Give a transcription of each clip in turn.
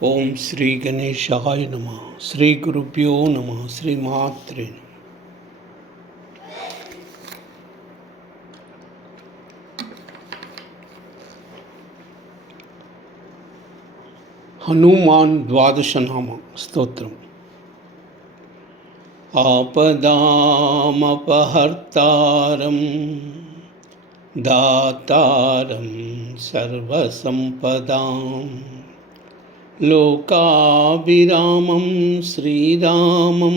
ఓం శ్రీ గణేశాయ నమః. శ్రీ గురుభ్యో నమః. శ్రీమాత్రే నమః. హనుమాన్ ద్వాదశనామ స్తోత్రం. ఆపదామపహర్తారం దాతారం సర్వసంపదాం లోకాభిరామం శ్రీరామం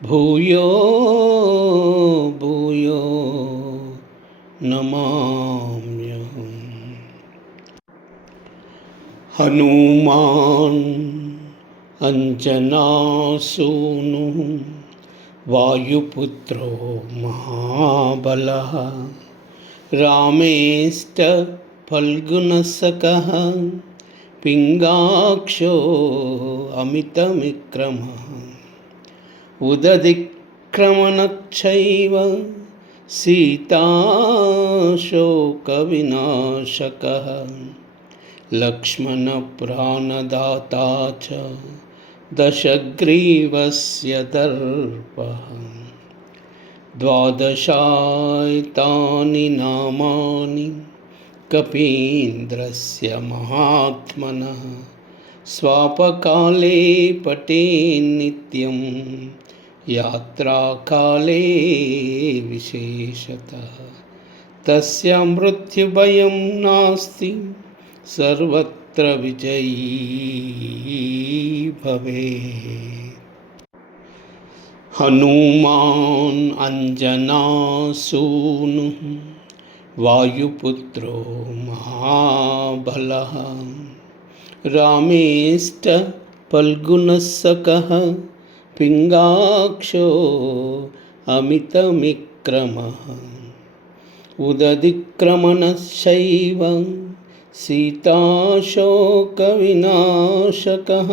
భూయో భూయో నమామ్యహం. హనుమాన్ అంజనాసూను వాయుపుత్రో మహాబలః రామేష్ట ఫల్గుణసఖః పింగాక్షో అమితవిక్రమః ఉదతిక్రమణశ్చైవ సీతాశోకవినాశకः లక్ష్మణప్రాణదాతా చ దశగ్రీవస్య దర్పః. ద్వాదశాయతాని నామాని కపీంద్రస్య మహాత్మనః స్వాపకాలే పఠేన్నిత్యం యాత్రాకాలే విశేషతః. తస్య మృత్యుభయం నాస్తి సర్వత్ర విజయీ భవేత్. హనుమాన్ అంజనాసూను వాయుపుత్రో మహాబలః రామేష్ట ఫల్గుణసఖః పింగాక్షో అమితవిక్రమః ఉదతిక్రమణశ్చైవ సీతాశోకవినాశకः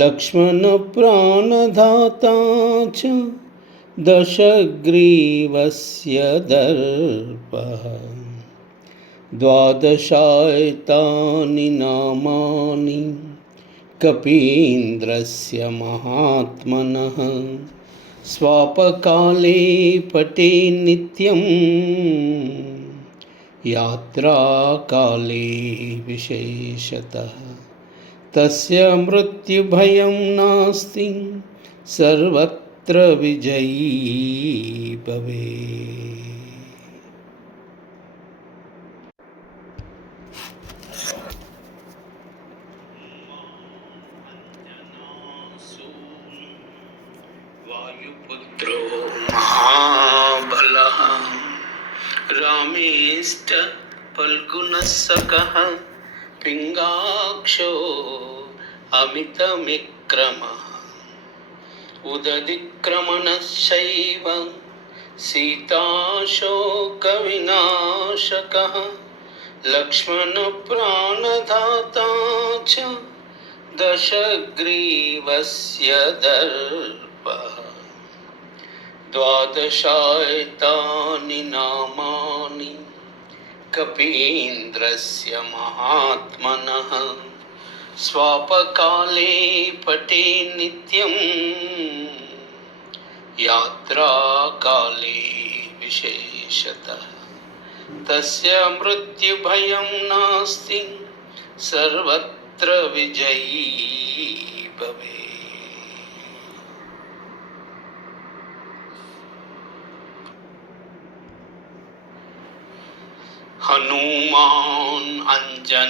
లక్ష్మణప్రాణదాతా చ దశగ్రీవస్య దర్పః. ద్వాదశాయతాని నామాని కపీంద్రస్య మహాత్మనః స్వాపకాలే పఠేన్నిత్యం యాత్రాకాలే విశేషతః. తస్య మృత్యుభయం నాస్తి సర్వత్ర విజయీ భవేత్. వాయుపుత్రో మహాబలః రామేష్ట ఫల్గుణసఖః పింగాక్షో అమితవిక్రమః ఉదతిక్రమణశ్చైవ సీతాశోకవినాశకः లక్ష్మణప్రాణదాతా చ దశగ్రీవస్య దర్పః. ద్వాదశాయతాని నామాని కపీంద్రస్య మహాత్మనః స్వాపకాలే పఠేన్నిత్యం యాత్రాకాలే విశేషతః. తస్య మృత్యుభయం నాస్తి సర్వత్ర విజయీ భవేత్. హనుమాన్ అంజనాసూను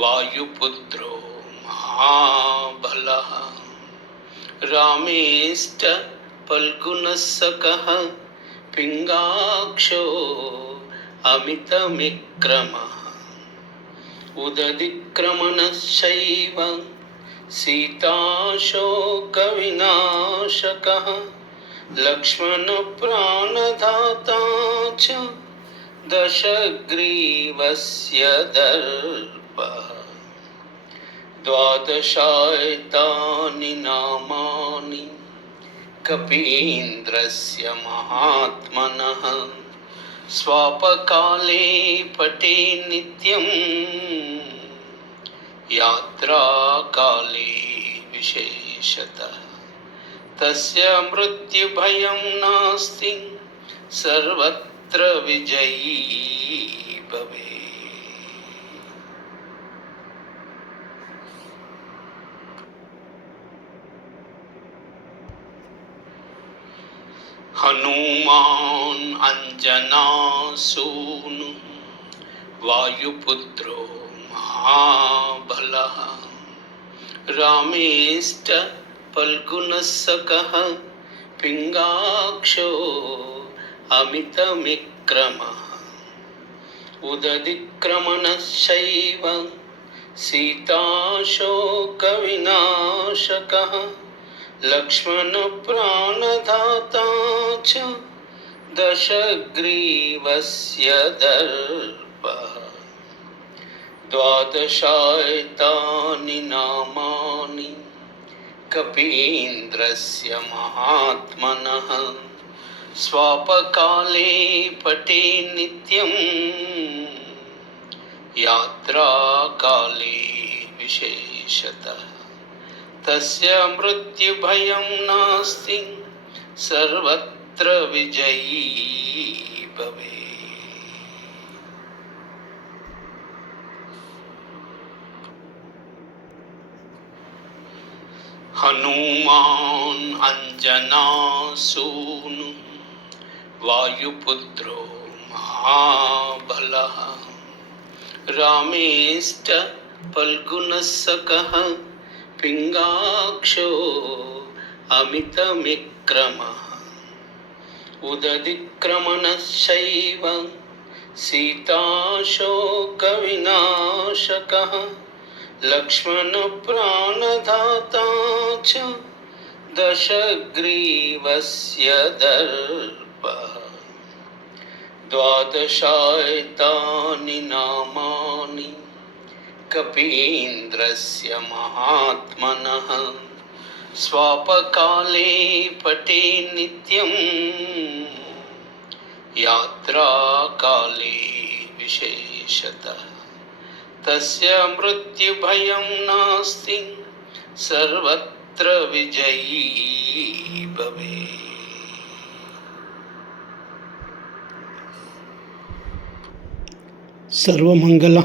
వాయుపుత్రో మహాబలః రామేష్ట ఫల్గుణసఖః పింగాక్షో అమితవిక్రమః ఉదతిక్రమణశ్చైవ సీతాశోకవినాశకः లక్ష్మణప్రాణదాతా చ దశగ్రీవస్య దర్పః. ద్వాదశాయతాని నామాని కపీంద్రస్య మహాత్మనః स्वापकाले पठे नित्यं यात्राकाले विशेषतः तस्य मृत्युभयं नास्ति सर्वत्र विजयी भवेत्। हनुमान अंजनासूनु वायुपुत्रो महाबलः रामेष्ट फल्गुनस्सखः पिङ्गाक्षो अमितविक्रमः उदधिक्रमणश्चैव सीताशोकविनाशकः लक्ष्मणप्राणदाता च दशग्रीवस्य दर्पः। द्वादशायतानि नामानि कपीन्द्रस्य महात्मनः स्वापकाले पठे नित्यं यात्राकाले विशेषतः तस्य मृत्युभयं नास्ति सर्वत्र विजयी भवेत्। हनुमान अंजनासूनु वायुपुत्रो महाबलः रामेष्ट फल्गुनस्सखः पिङ्गाक्षो अमितविक्रमः उदधिक्रमणश्चैव सीताशोकविनाशकः लक्ष्मणप्राणदाता च दशग्रीवस्य दर्पः। द्वादशायतानि नामानि कपीन्द्रस्य महात्मनः स्वापकाले पठे नित्यं यात्राकाले विशेषतः तस्य मृत्युभयं नास्ति सर्वत्र विजयी भवेत्। सर्वमंगल